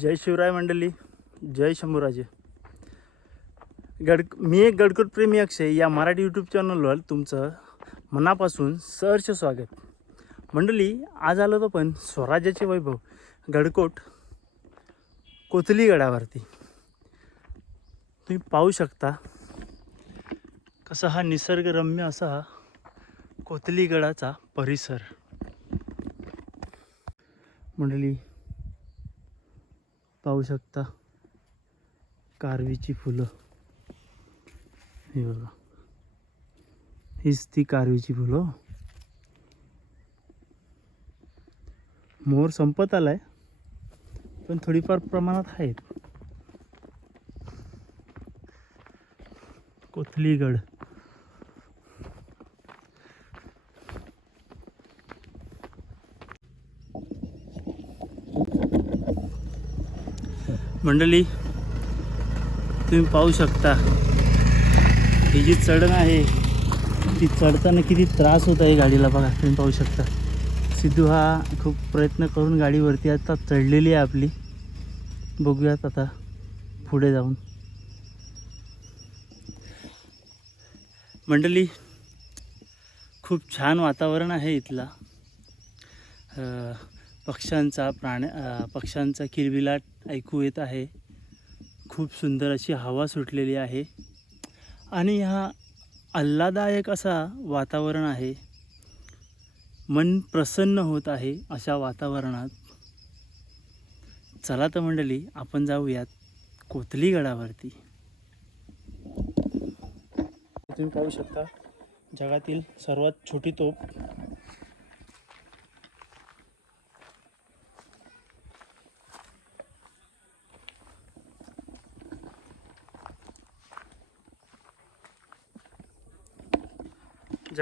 जय शिवराय मंडळी जय शंभूराजे. गड मी एक गडकोट प्रेमी अक्षय या मराठी यूट्यूब चॅनलवर तुमचं मनापासून सहर्ष स्वागत. मंडळी आज आलो तर पण स्वराज्याचे वैभव गडकोट कोथली गडावरती. तुम्ही पाहू शकता कसा हा निसर्गरम्य असा हा कोथली गडाचा परिसर. मंडळी पाहू शकता. कारवीची फुलं. हे बघा. हीच ती कारवीची फुलं हो. मोर संपत आलाय पण थोडीफार प्रमाणात आहेत. कोथलीगड. मंडळी तुम्ही पाहू शकता ही जी चढण आहे ती चढताना किती त्रास होत आहे गाडीला बघा तुम्ही पाहू शकता. सिद्धू हा खूप प्रयत्न करून गाडीवरती आता चढलेली आहे आपली. बघूयात आता पुढे जाऊन. मंडळी खूप छान वातावरण आहे इथला. पक्ष्यांचा प्राण पक्ष्यांचा किलबिलाट ऐकू येत आहे. खूप सुंदर अशी हवा सुटलेली आहे. आणि हा आल्हादायक असा वातावरण आहे. मन प्रसन्न होत आहे अशा वातावरणात. चला तर मंडळी आपण जाऊयात कोथली गडावरती. तुम्ही पाहू शकता जगातील सर्वात छोटी तोप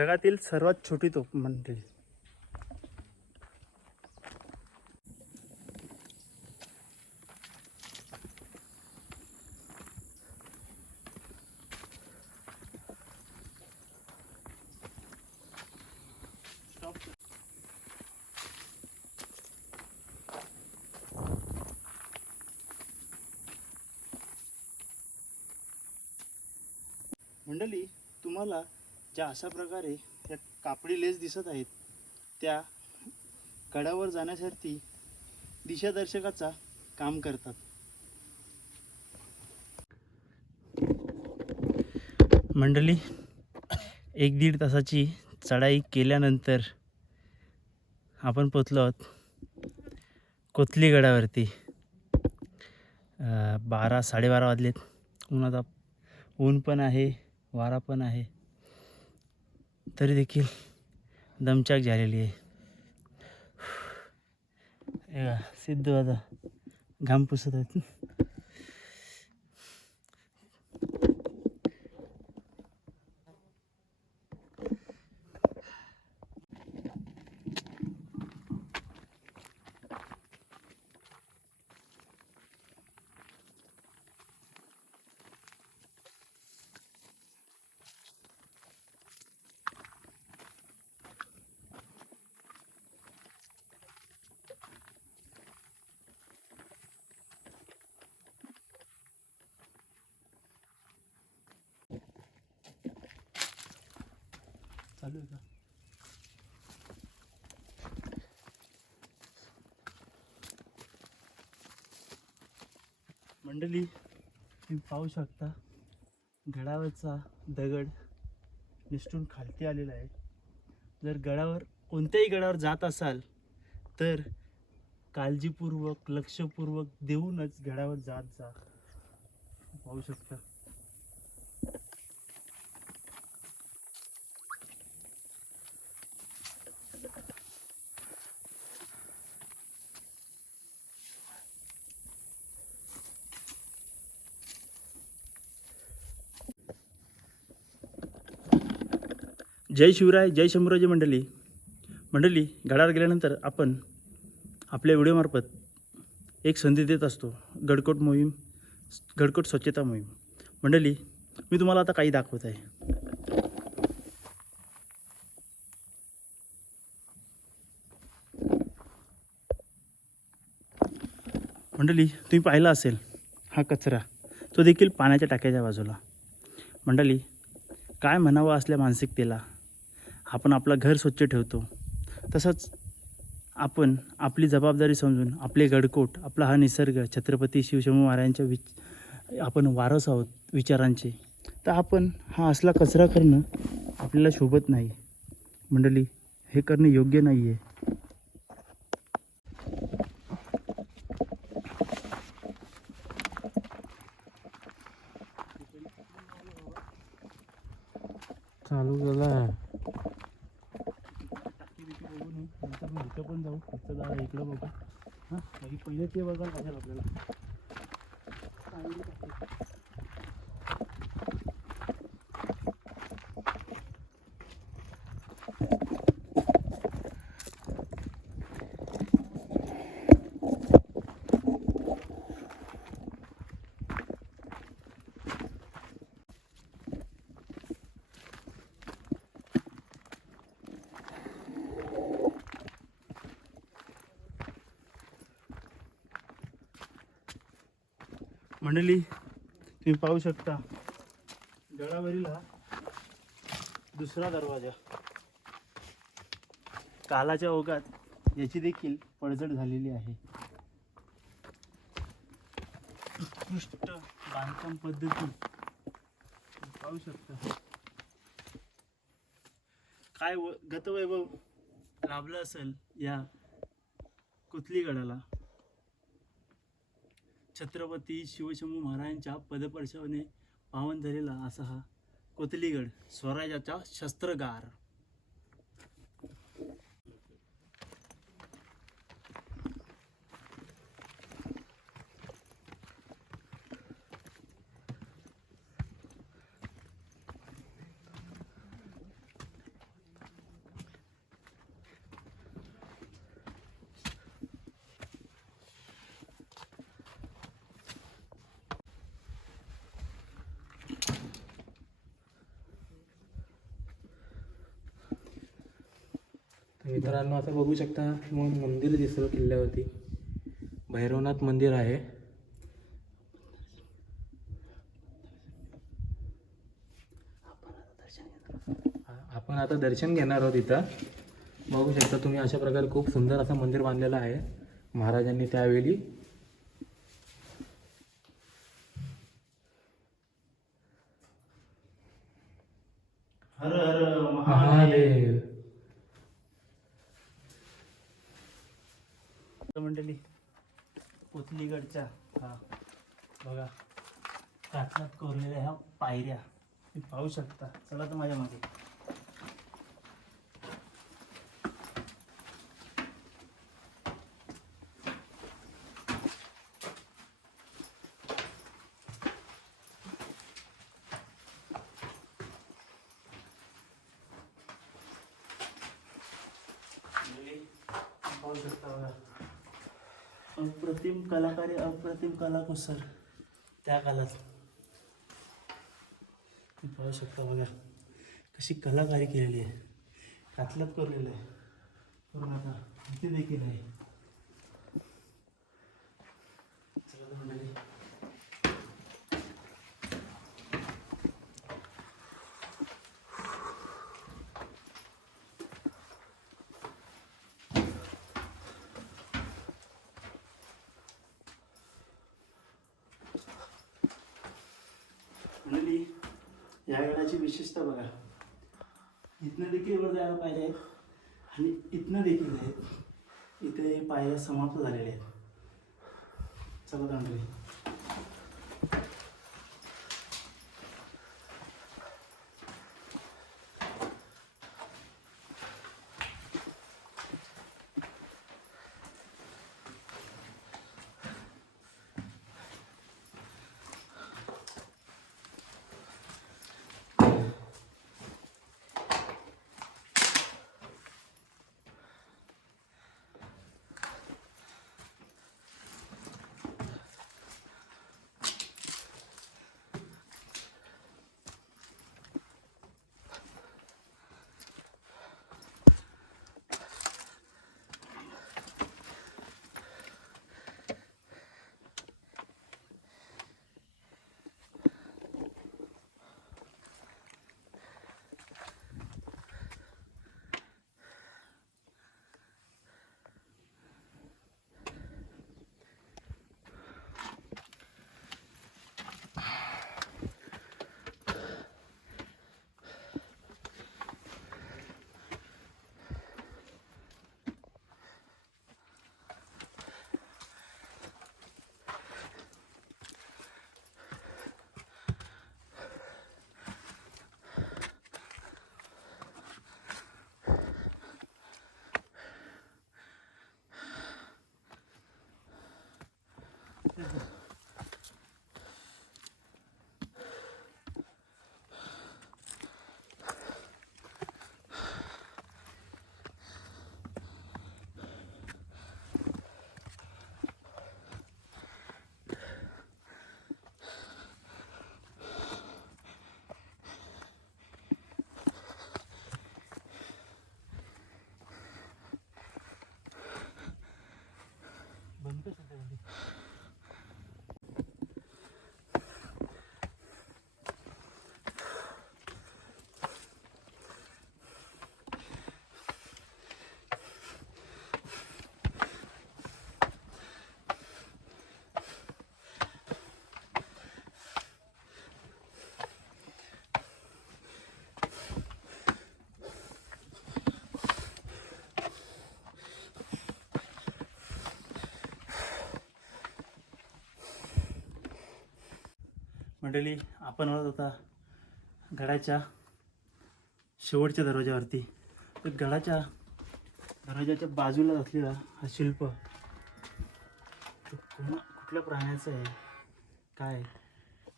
जगातील सर्वात छोटी तोप म्हणते मंडळी तुम्हाला ज्या अशा प्रकारे या कापडी लेस दिसत आहेत त्या गडावर जाण्यासाठी दिशादर्शकाचा काम करतात. मंडळी एक दीड तासाची चढाई केल्यानंतर आपण पोचलो आहोत कोथली गडावरती. बारा साडेबारा वाजलेत. उन्हाचा ऊन पण आहे वारा पण आहे. तरी देखील दमचाक झालेली आहे. सिद्ध आता घाम पुसत आहेत. चालू आहे का? मंडळी तुम्ही पाहू शकता गडावरचा दगड निष्ठून खालती आलेला आहे. जर गडावर कोणत्याही गडावर जात असाल तर काळजीपूर्वक लक्षपूर्वक देऊनच गडावर जात जा. पाहू शकता. जय शिवराय जय शंभूराजे मंडळी. मंडळी गडावर गेल्यानंतर आपण आपल्या व्हिडिओमार्फत एक संधी देत असतो. गडकोट मोहीम गडकोट स्वच्छता मोहीम. मंडळी मी तुम्हाला आता काही दाखवत आहे. मंडळी तुम्ही पाहिला असेल हा कचरा. तो देखील पाण्याच्या टाक्याच्या बाजूला. मंडळी काय म्हणावं असल्या मानसिकतेला? आपण आपलं घर स्वच्छ ठेवतो. तसंच आपण आपली जबाबदारी समजून आपले गडकोट आपला हा निसर्ग छत्रपती शिवशंभू महाराजांच्या विच आपण वारस आहोत विचारांचे तर आपण हा असला कचरा करणं आपल्याला शोभत नाही. मंडळी हे करणं योग्य नाही आहे चालू झाला नंतर मग इथं पण जाऊ फक्त दादा इकडं बघू. हां पहिले ते बघायला पाहिजे आपल्याला. मंडळी तुम्ही पाहू शकता गडावरील हा दुसरा दरवाजा. कालाच्या ओघात याची देखील पडझड झालेली आहे. उत्कृष्ट बांधकाम पद्धती पाहू शकता. काय व गतवैभव लाभलं असेल या कुतली गडाला छत्रपती शिवशंभू महाराजांच्या पदपर्शाने पावन झालेला असा हा कोतलीगड स्वराज्याचा शस्त्रगार. मित्रांनो आता बघू शकता मग मंदिर दिसतं किल्ल्यावरती. भैरवनाथ मंदिर आहे. आपण आता दर्शन घेणार आहोत इथं. बघू शकता तुम्ही अशा प्रकारे खूप सुंदर असं मंदिर बांधलेलं आहे. महाराजांनी त्यावेळी हर हर महादेव. मंडळी. पुतलीगडच्या हा बघा काचनात कोरलेल्या ह्या पायऱ्या. तुम्ही पाहू शकता. चला तर माझ्या मागे. पाहू शकता बघा. अप्रतिम कलाकारी अप्रतिम कलाकुसर. त्या कालात तुम्ही पाहू शकता बघा कशी कलाकारी केलेली आहे. कातलत कोरलेलं आहे करून आता इथे देखील आहे चला तर मंडळी. मंडळी या गडाची विशेषता बघा. इथनं देखील वर जायला पायऱ्या आहेत आणि इथनं देखील आहेत. इथे पायऱ्या समाप्त झालेल्या आहेत. चला दांडली Thank you. मंडळी आपण आहोत आता गडाच्या शेवटच्या दरवाज्यावरती. तर गडाच्या दरवाजाच्या बाजूला असलेला हा शिल्प कोणा कुठल्या प्राण्याचं आहे? काय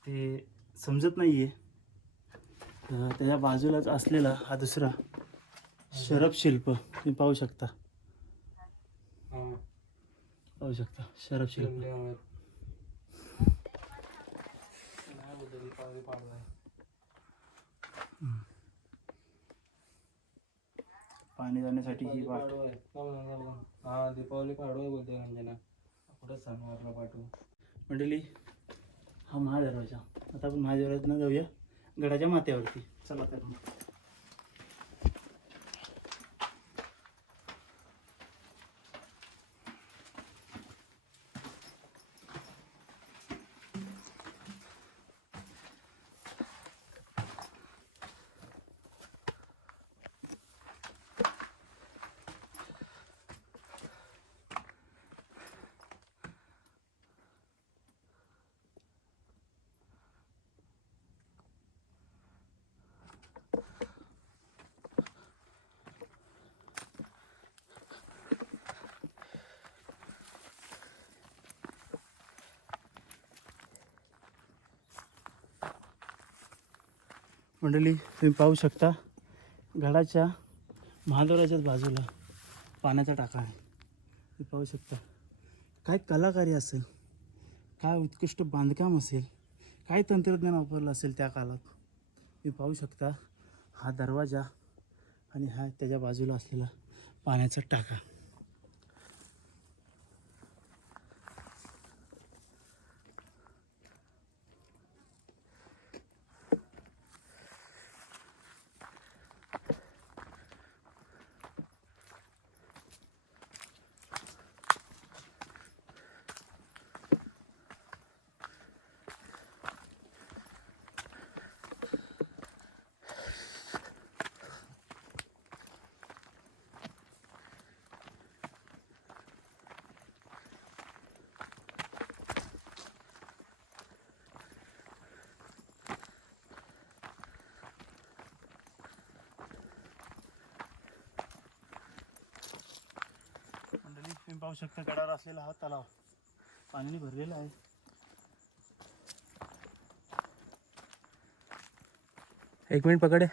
ते समजत नाही आहे तर त्याच्या बाजूलाच असलेला हा दुसरा शरब शिल्प तुम्ही पाहू शकता. पाहू शकता शरब शिल्प. पाणी जाण्यासाठी ही वाट हा दीपावली पाडू बोलते रंजना. कुठं सणवारला पाठवू मंडळी हा महादरवाजा. आता आपण महादेवराजना जाऊया. गडाच्या माथ्यावरती. चला तर मंडळी तुम्ही पाहू शकता गडाच्या महादेवराच्याच बाजूला पाण्याचा टाका आहे. तुम्ही पाहू शकता. काय कलाकारी असेल काय उत्कृष्ट बांधकाम असेल काय तंत्रज्ञान वापरलं असेल त्या काळात तुम्ही पाहू शकता हा दरवाजा आणि हा त्याच्या बाजूला असलेला पाण्याचा टाका मंडळी तुम्ही पाहू शकता गडावर असलेला हा तलाव. पाण्याने भरलेला आहे. एक मिनिट पकडे.